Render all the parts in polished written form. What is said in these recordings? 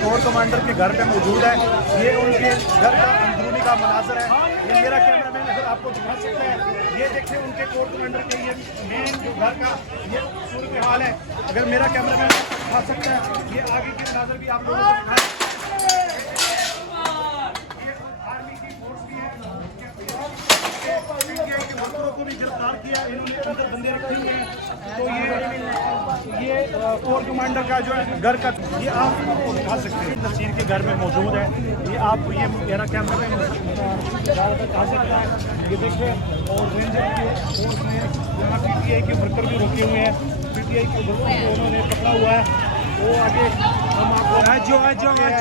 Core commander के घर पे मौजूद है। ये उनके घर का अंदरूनी का मनाजर है। ये मेरा कैमरामैन अगर आपको दिखा सकता है, ये देखिए उनके कोर कमांडर के ये मेन जो घर का ये सूरत हाल है। अगर मेरा कैमरामैन आपको दिखा सकता है, ये आगे के मनाजर भी आप लोगों को दिखाएं। ये आर्मी की फोर्स भी है, वर्करों को भी गिरफ्तार किया, इन्होंने अंदर बंदे रखे हुए हैं। तो ये कोर कमांडर का जो है घर का, ये आप दिखा सकते हैं, नसीर के घर में मौजूद है। ये आप ये मेरा कैमरा में ज़्यादातर दिखा सकता है। ये देखिए, और रेंजर के फोर्स ने यहाँ PTI के वर्कर भी रोके हुए हैं। PTI के वर्कर को उन्होंने पकड़ा हुआ है। वो आगे हम आपको आगे चलते हैं,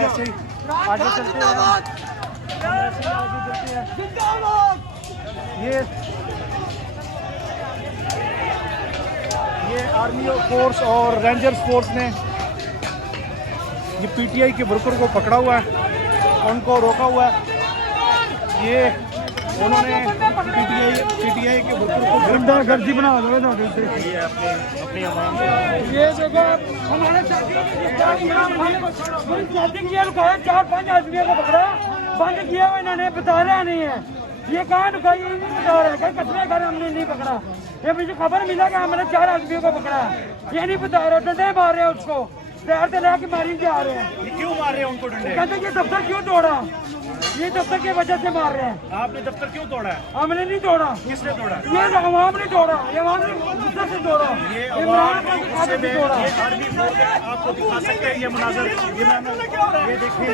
आगे चलते हैं। ये आर्मी फोर्स और रेंजर्स फोर्स ने ये PTI के वर्कर को पकड़ा हुआ है, उनको रोका हुआ है। ये उन्होंने PTI के वर्कर को गिरफ्तार गर्जी बना दो। ये अपनी आवाम ये देखो हमारे 4-5 आदमियों को पकड़ा, बंद किया हुआ, इन्होंने बता रहा नहीं है। ये कहाँ रुका, ये नहीं बता रहा है, कचरे घर हमने नहीं पकड़ा। ये मुझे खबर मिला कि हमने 4 आदमियों को पकड़ा, ये नहीं बता रहा। डंडे मार रहे हैं उसको, पैर से लेके मारी जा रहे हैं। ये क्यों मार रहे हैं उनको डंडे? कहते ये दफ्तर क्यों तोड़ा, ये दफ्तर की वजह से मार रहे हैं। आपने दफ्तर क्यों तोड़ा है? हमने नहीं तोड़ा। किसने तोड़ा? ये अवाम ने तोड़ा, ये अवाम ने गुस्से से तोड़ा। ये इमरान खान के खाते से तोड़ा। ये आर्मी फोर्स आपको दिखा सकते हैं, ये मुनाज़र ये देखिए,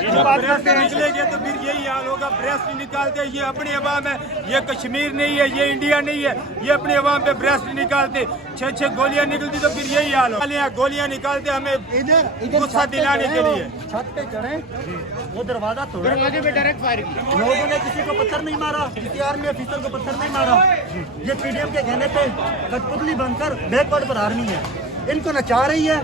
ये बात करते हैं, निकलेंगे तो फिर यही हाल होगा। ब्रेस्ट निकालते, ये अपनी अवाम है, ये कश्मीर नहीं है, ये इंडिया नहीं है, ये अपनी अवाम पे ब्रेस्ट निकालते। 6 गोलियां निकलती तो फिर यही हाल हो। गोलियां निकालते हमें गुस्सा दिलाने के लिए। छत पे चढ़े, वो दरवाजा तोड़ा, दरवाजे पे डायरेक्ट फायर किया। लोगों ने किसी को पत्थर नहीं मारा, किसी आर्मी ऑफिसर को पत्थर नहीं मारा। ये PDM के कहने पे कठपुतली बनकर बैकवर्ड पर आर्मी है, इनको नचा रही है।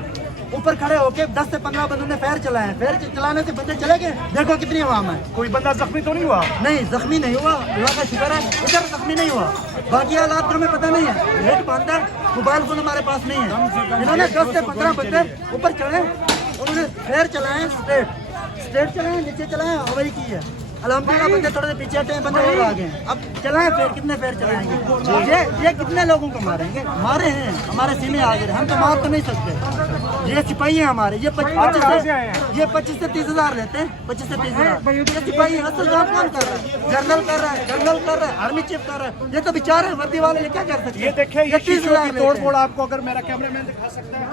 ऊपर खड़े होके 10 से 15 बंदों ने फायर चलाए। फायर चलाने से बंदे चले गए। देखो कितनी आवाम है। कोई बंदा जख्मी तो नहीं हुआ? नहीं, जख्मी नहीं हुआ, अल्लाह का शुक्र है, इधर जख्मी नहीं हुआ। बाकी हालात तो हमें पता नहीं है। रेट बंद है, मोबाइल फोन हमारे पास नहीं है। इन्होंने 10 से 15 बंदे ऊपर चढ़े, उन्होंने फायर चलाए, स्ट्रेट चलाए, नीचे चलाए, हवाई की है। अल्हम्दुलिल्लाह बंदे थोड़े पीछे हटे, बंदे और आ गए। अब चलाएं फिर, कितने फेर चलाएंगे? ये कितने लोगों को मारेंगे? मारे हैं, हमारे सीने आ गए, हम तो मार तो नहीं सकते। ये सिपाही हैं हमारे, ये 25 से 30 हज़ार लेते हैं। 25 से 30 हज़ार ये सिपाही असल काम कौन कर रहा है? जनरल कर रहा है, जनरल कर रहा है, आर्मी चीफ कर रहा है। ये तो बेचारे वर्दी वाले, ये क्या कर सकते हैं? ये देखिए, ये 30 हज़ार तोड़ फोड़ आपको अगर मेरा कैमरामैन दिखा सकता है।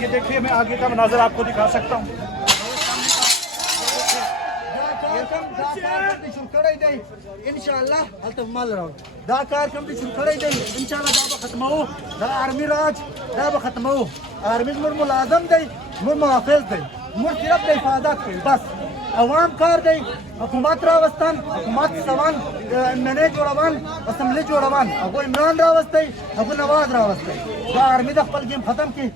ये देखिए, मैं आगे का मनाजर आपको दिखा सकता हूँ। इंशाल्लाह दा कार्यक्रम इंशाल्लाह दाबा खत्म हो, दा आर्मी राज दाबा खत्म हो, आर्मी मुलाजम दे, मुहाफिज दे, सिर्फ दे हिफाजत के बस अवाम कार दे, हुकूमत रावस्तान, हुकूमत सवान मैंने जोड़वान, असम्बली जोड़वान, अगो इमरान रावस्ते, अगो नवाज रावस्ते। दा आर्मी दा फल गेम खत्म की,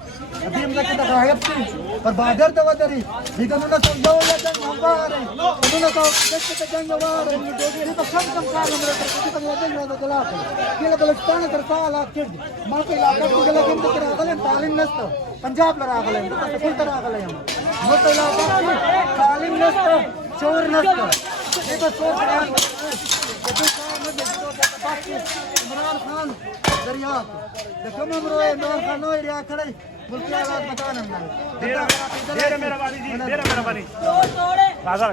अदीम लगे दा गायब की, पर बादर दवा दरी, लेकिन उन्होंने तो यो या जंग होगा आ रहे, उन्होंने तो जैसे तो जंग होगा आ रहे, ये तो कम कार नंबर पर किसी का जंग होगा जला कर, ये बलुचिस्तान तरसा हालात किड, मां के इलाका की गला गेम तो करा गले तालीम नस्त, पंजाब लड़ा गले, तो सफल करा गले हम, वो तो इलाका तालीम नस्त, चोर नस्त, ये तो चोर बयान इमरान खान दरिया देखो ममरो इमरान खान नो एरिया खड़े मुल्क हालात बताना मेरा वाली जी, मेरा वाली राजा